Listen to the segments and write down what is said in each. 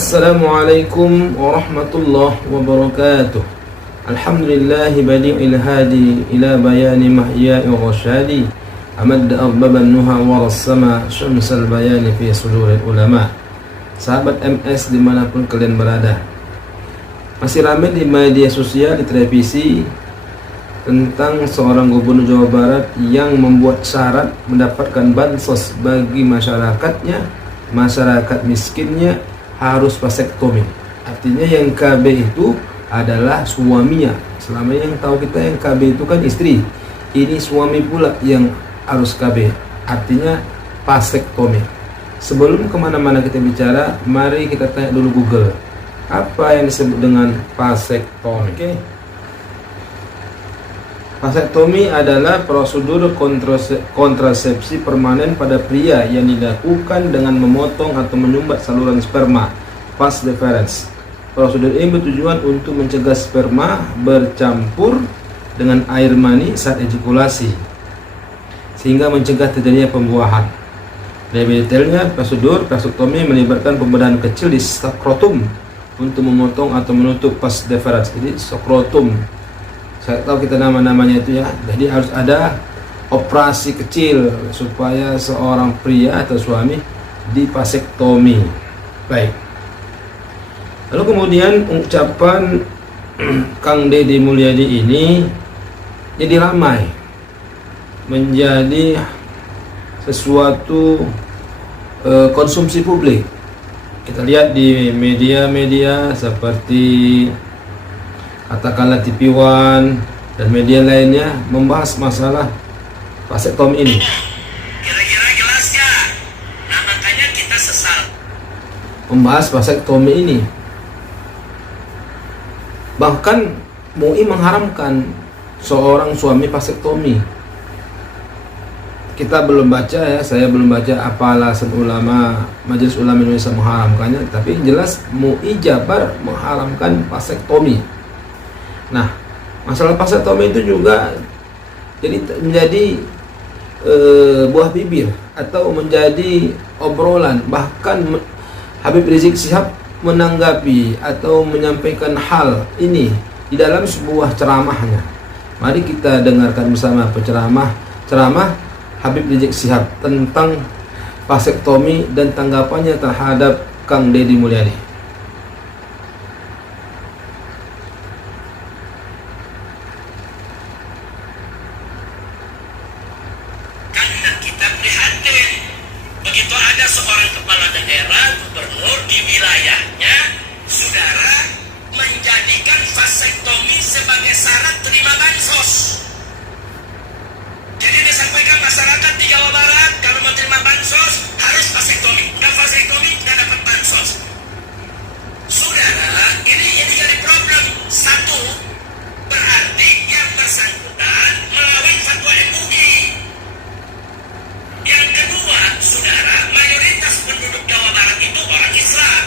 Assalamualaikum warahmatullahi wabarakatuh. Alhamdulillahi badi'il hadi ila bayani mahya'i wa rasyadi. Amadda arbaban nuha warassama syamsal bayani fi suduril ulama. Sahabat MS dimanapun kalian berada, masih ramai di media sosial, di televisi, tentang seorang gubernur Jawa Barat yang membuat syarat mendapatkan bansos bagi masyarakatnya, masyarakat miskinnya harus vasektomi. Artinya yang KB itu adalah suaminya. Selama yang tahu kita yang KB itu kan istri, ini suami pula yang harus KB. Artinya vasektomi. Sebelum kemana-mana kita bicara, mari kita tanya dulu Google, apa yang disebut dengan vasektomi? Vasektomi adalah prosedur kontrasepsi permanen pada pria yang dilakukan dengan memotong atau menyumbat saluran sperma, vas deferens. Prosedur ini bertujuan untuk mencegah sperma bercampur dengan air mani saat ejakulasi, sehingga mencegah terjadinya pembuahan. Lebih detailnya, prosedur vasektomi melibatkan pembedahan kecil di skrotum untuk memotong atau menutup vas deferens. Jadi skrotum, saya tahu kita nama-namanya itu ya. Jadi harus ada operasi kecil supaya seorang pria atau suami divasektomi. Baik. Lalu kemudian ucapan Kang Deddy Mulyadi ini jadi ramai, menjadi sesuatu konsumsi publik. Kita lihat di media-media seperti katakanlah TV One dan media lainnya membahas masalah vasektomi ini. Kira-kira jelas gak? Nah makanya kita sesal Membahas vasektomi ini. Bahkan MUI mengharamkan seorang suami vasektomi. Kita belum baca ya, saya belum baca apa alasan ulama, Majelis Ulama Indonesia mengharamkannya, tapi jelas MUI Jabar mengharamkan vasektomi. Nah, masalah vasektomi itu juga menjadi buah bibir atau menjadi obrolan. Bahkan Habib Rizik Syihab menanggapi atau menyampaikan hal ini di dalam sebuah ceramahnya. Mari kita dengarkan bersama ceramah Habib Rizik Syihab tentang vasektomi dan tanggapannya terhadap Kang Deddy Mulyadi. karena kita prihatin begitu ada seorang kepala daerah, gubernur di wilayahnya, saudara, menjadikan vasektomi sebagai syarat terima bansos. Jadi disampaikan masyarakat di Jawa Barat kalau mau terima bansos harus vasektomi. Nggak vasektomi nggak dapat bansos. Saudara, ini jadi problem. Satu, berarti yang bersangkutan melawan fatwa MUI. Yang kedua, saudara, mayoritas penduduk Jawa Barat itu orang Islam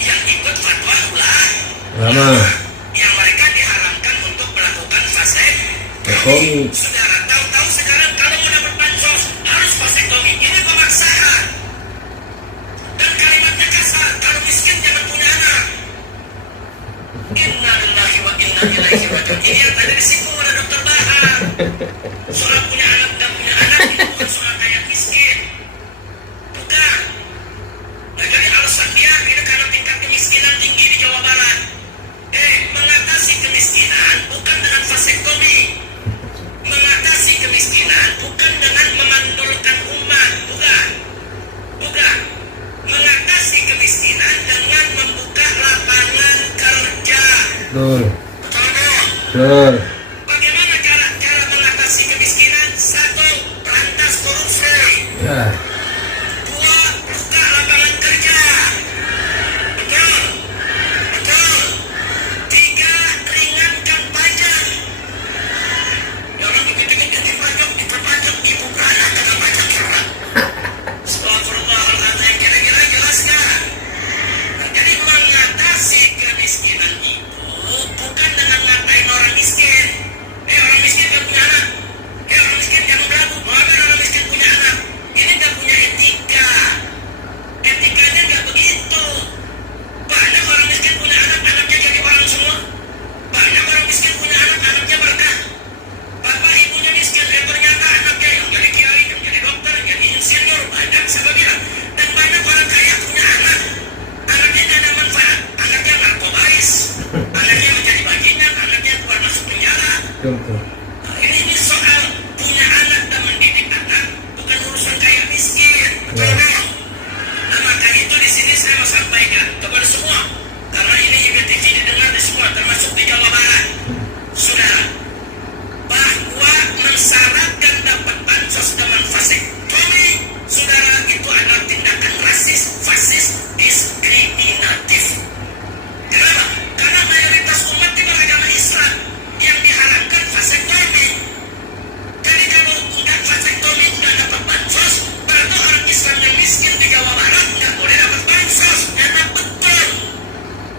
yang ikut fatwa ulama yang mereka diharamkan untuk melakukan vasektomi. Saudara, tahu-tahu sekarang kalau mau dapat bansos harus vasektomi. Ini pemaksaan. Dan kalimatnya kasar, kalau miskin jangan punya anak. Inna lillahi wa inna ilaihi raji'un. Ini yang tadi disinggung oleh Dr. Bahar. Soal punya anak dan punya anak itu bukan soal kayak miskin. Bukan. Nah, jadi alasan dia ini karena tingkat kemiskinan tinggi di Jawa Barat. Mengatasi kemiskinan bukan dengan vasektomi. Mengatasi kemiskinan bukan dengan memandulkan umat. Bukan. Mengatasi kemiskinan dengan membuka lapangan kerja. Betul. Bagaimana cara mengatasi kemiskinan? Satu, berantas korupsi. Ya. Dua, buka lapangan kerja. Betul. Tiga, ringankan pajak. Ya orang begitu-begitu dipajak, ibu beranak dengan pajak orang. Astagfirullahaladzim, kira-kira jelas gak? Jadi mengatasi kemiskinan itu bukan dengan ngatain orang miskin. Betul. Ini soal punya anak dan mendidik anak, bukan urusan kaya miskin. Ya. Nah, maka itu di sini saya mau sampaikan kepada semua, karena ini IBTV didengar di semua, termasuk di Jawa Barat. Saudara, bahwa mensyaratkan dapat bansos dengan vasektomi, saudara, itu adalah tindakan rasis, fasis, diskriminatif. Kenapa? Karena mayoritas umat di beragama Islam yang diharapkan vasektomi. Jadi kalau enggak vasektomi, enggak dapat bansos, berarti orang Islam yang miskin di Jawa Barat enggak boleh dapat bansos. Enak betul.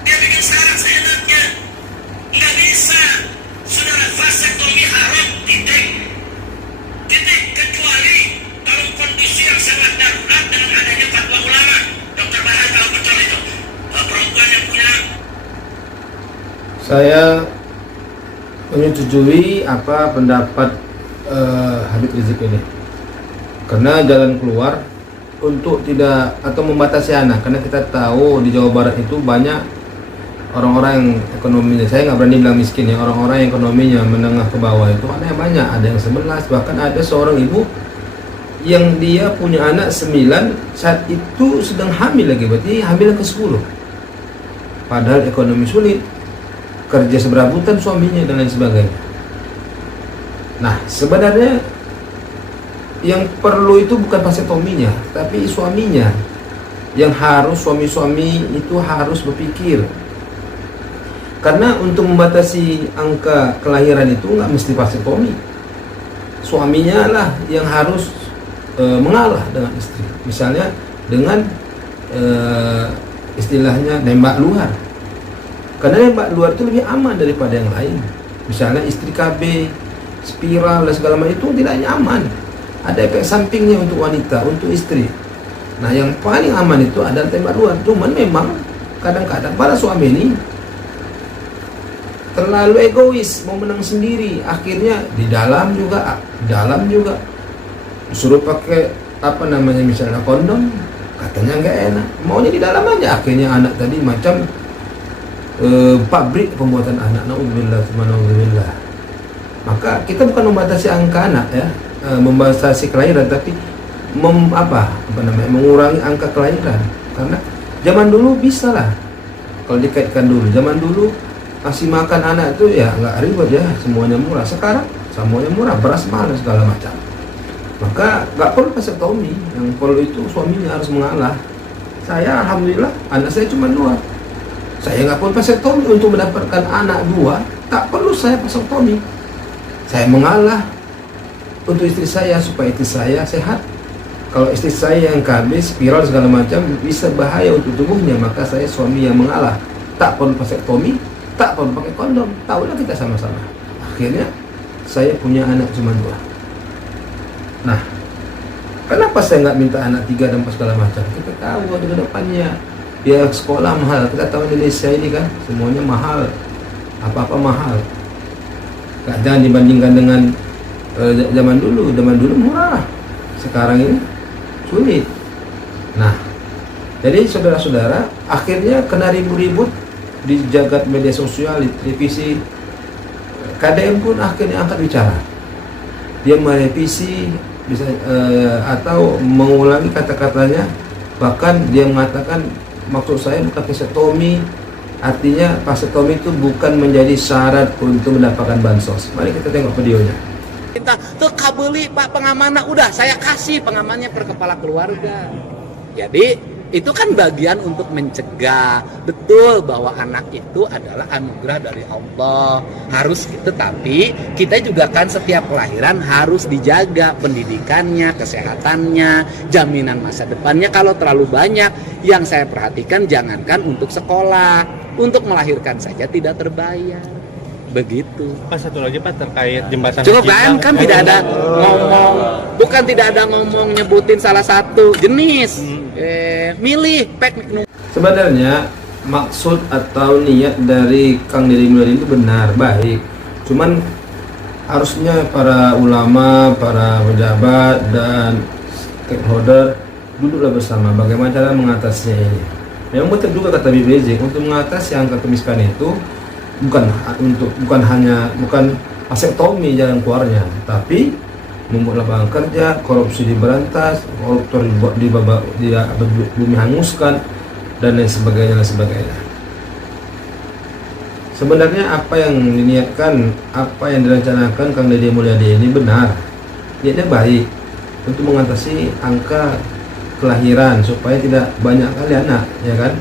Dia bikin syarat seenaknya. Enggak bisa. Saudara, vasektomi haram, titik. Titik, kecuali dalam kondisi yang sangat darurat dengan adanya fatwa ulama. Dokter Bahar kalau betul itu. Perempuan yang punya Saya menyetujui apa pendapat Habib Rizik ini, karena jalan keluar untuk tidak atau membatasi anak, karena kita tahu di Jawa Barat itu banyak orang-orang yang ekonominya, saya nggak berani bilang miskin ya, orang-orang yang ekonominya menengah ke bawah itu ada yang banyak, ada yang 11, bahkan ada seorang ibu yang dia punya anak 9 saat itu sedang hamil lagi, berarti hamil ke 10, padahal ekonomi sulit, kerja seberabutan suaminya dan lain sebagainya. Nah, sebenarnya yang perlu itu bukan vasektominya, tapi suaminya yang harus, suami-suami itu harus berpikir. Karena untuk membatasi angka kelahiran itu nggak mesti vasektomi. Suaminya lah yang harus mengalah dengan istri. Misalnya dengan istilahnya nembak luar. Karena nembak luar itu lebih aman daripada yang lain. Misalnya istri KB, spiral dan segala macam itu tidak nyaman. Ada efek sampingnya untuk wanita, untuk istri. Nah, yang paling aman itu adalah tembak luar. Cuman memang kadang-kadang para suami ini terlalu egois, mau menang sendiri. Akhirnya di dalam juga disuruh pakai apa namanya misalnya kondom, katanya nggak enak. Maunya di dalam aja. Akhirnya anak tadi macam pabrik pembuatan anak. Nauzubillah. Maka kita bukan membatasi angka anak ya, membatasi kelahiran, tapi mengurangi angka kelahiran. Karena zaman dulu bisa lah, kalau dikaitkan dulu, zaman dulu kasih makan anak itu ya nggak ribet ya, semuanya murah. Sekarang semuanya murah, beras mahal dan segala macam. Maka nggak perlu vasektomi, yang perlu itu suaminya harus mengalah. Saya alhamdulillah anak saya cuma 2. Saya nggak perlu vasektomi untuk mendapatkan anak 2, tak perlu saya vasektomi. Saya mengalah untuk istri saya supaya istri saya sehat. Kalau istri saya yang KB, spiral segala macam bisa bahaya untuk tubuhnya, maka saya suami yang mengalah. Tak perlu vasektomi, tak perlu pakai kondom. Tahulah kita sama-sama. Akhirnya saya punya anak cuma 2. Nah, kenapa saya nggak minta anak 3 dan segala macam? Kita tahu ada ke depannya. Ya sekolah mahal, kita tahu Indonesia ini kan semuanya mahal, apa-apa mahal. Jangan dibandingkan dengan zaman dulu murah, sekarang ini sulit. Nah, jadi saudara-saudara, akhirnya kena ribut-ribut di jagat media sosial, di televisi. KDM pun akhirnya angkat bicara, dia merevisi bisa atau mengulangi kata-katanya, bahkan dia mengatakan maksud saya bukan vasektomi, artinya vasektomi itu bukan menjadi syarat untuk mendapatkan bansos. Mari kita tengok videonya. Kita tuh kabeli Pak pengamannya, udah saya kasih pengamannya per kepala keluarga. Jadi itu kan bagian untuk mencegah, betul bahwa anak itu adalah anugerah dari Allah, harus, tetapi kita juga kan setiap kelahiran harus dijaga pendidikannya, kesehatannya, jaminan masa depannya. Kalau terlalu banyak, yang saya perhatikan jangankan untuk sekolah, untuk melahirkan saja tidak terbayar. Begitu. Pak, satu lagi Pak terkait jembatan. Cukup kan tidak ada ngomong, bukan tidak ada ngomong nyebutin salah satu jenis. Milih pek. Sebenarnya maksud atau niat dari Kang Deddy Mulyadi itu benar, baik. Cuman harusnya para ulama, para pejabat dan stakeholder duduklah bersama bagaimana cara mengatasinya ini. Memang betul juga kata Habib Rizik, untuk mengatasi angka kemiskinan itu bukan asektomi jalan keluarnya, tapi membuat lapangan kerja, korupsi diberantas, koruptor bumi hanguskan, dan lain sebagainya, Sebenarnya apa yang diniatkan, apa yang direncanakan Kang Dede Mulyadi ini benar, niatnya baik untuk mengatasi angka kelahiran supaya tidak banyak kali anak, ya kan?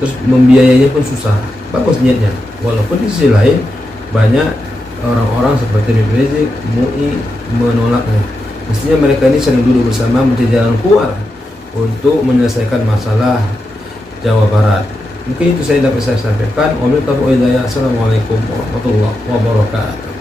Terus membiayainya pun susah, bagus niatnya. Walaupun di sisi lain banyak orang-orang seperti Habib Rizik, MUI menolaknya. Mestinya mereka ini sering duduk bersama mencari jalan keluar untuk menyelesaikan masalah Jawa Barat. Mungkin itu saya dapat saya sampaikan. Assalamualaikum warahmatullahi wabarakatuh.